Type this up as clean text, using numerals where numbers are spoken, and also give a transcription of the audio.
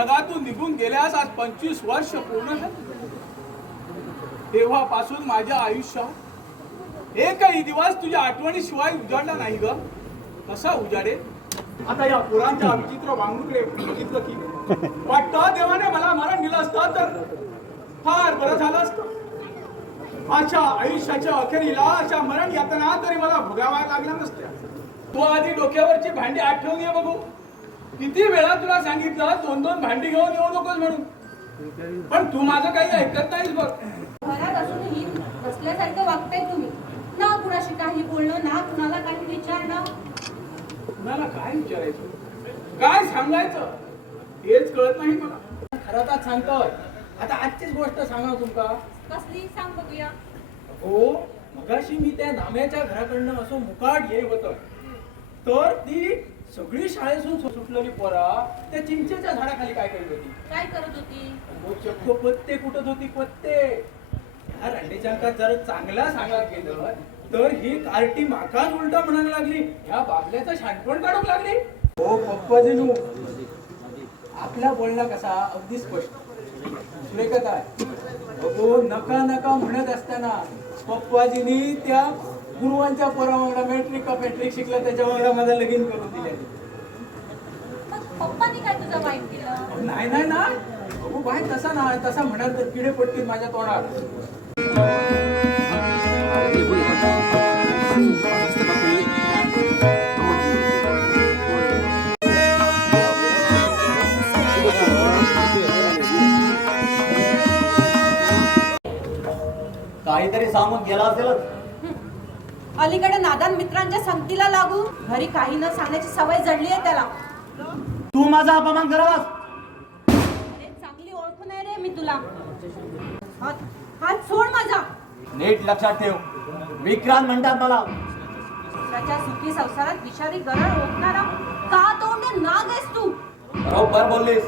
जगातून निघून गेल्यास आज 25 वर्ष पूर्ण झाली. तेव्हापासून माझ्या आयुष्यात एकही दिवस तुझ्या आठवणीशिवाय उजाडला नाही ग. कसा उजाडेल? आता या पुरांच्या विचित्र वांगुकडे बघितलं की वाटतं देवाने मला मरण दिलं असतं तर फार बरं झालं असतं. माझ्या आयुष्याच्या अखेरीला अशा मरण यातना तरी मला भोगाव्या लागल्या नसत्या. तू आधी डोक्यावरची भांडी आठवून ये बघू. किती वेळा तुला सांगितलं 2-2 भांडी घेऊन येऊ नकोस म्हणून, पण तू माझं काही ऐकत नाहीस बघ. घरात असूनही बसल्यासारखं वागताय तुम्ही. ना कुणाशी काही बोलणं, ना कुणाला काही विचारणं. कुणाला काय विचारायचं, काय सांगायचं हेच कळत नाही मला. खरं तर सांगतोय. आता आजचीच गोष्ट सांगा तुमका. कसली सांग बघूया. हो, मगाशी मी त्या नाम्याच्या घराकडनं असं मुकाट येत होतं, तर ती सगळी शाळेतून सुटलेली पोरा त्या चिंचेच्या झाडाखाली काय करत होती? काय करत होती? चक्क पत्ते कुटत होती, पत्ते. ह्या रांडेच्या अंकात जर चांगला सांगत गेलं तर ही कार्टी माकाच उलटा म्हणायला लागली. ह्या बाबल्याचं शानपण काढूक लागली. हो पप्पाजीनू, आपला बोलणं कसा अगदी स्पष्ट सुरेखत आहे. अगो नका नका म्हणत असताना पप्पाजीनी त्या गुरुवांच्या पोरावांना मॅट्रिक का पॅट्रिक शिकला त्याच्यावर माझं लगीन करून दिले. पप्पानी काय तुझं वाईट केलं? नाही नाही ना अगो बाय, तसा ना तसा म्हणाल तर किडे पडतील माझ्या तोंडात. काहीतरी सांगून गेला असेलच. अलीकडे नादान मित्रांच्या संगतीला लागू घरी काही न सांगण्याची सवय जडली आहे त्याला. तू माझा अपमान करावास. अरे चांगली ओळखू नाही रे मी तुला. हात हात सोड माझा. नीट लक्षात ठेव, विक्रांत म्हणतात मला. दुसऱ्याच्या सुखी संसारात विषारी गरळ ओतणारा का तोंडे नाग आहेस तू. बरोबर बोललीस.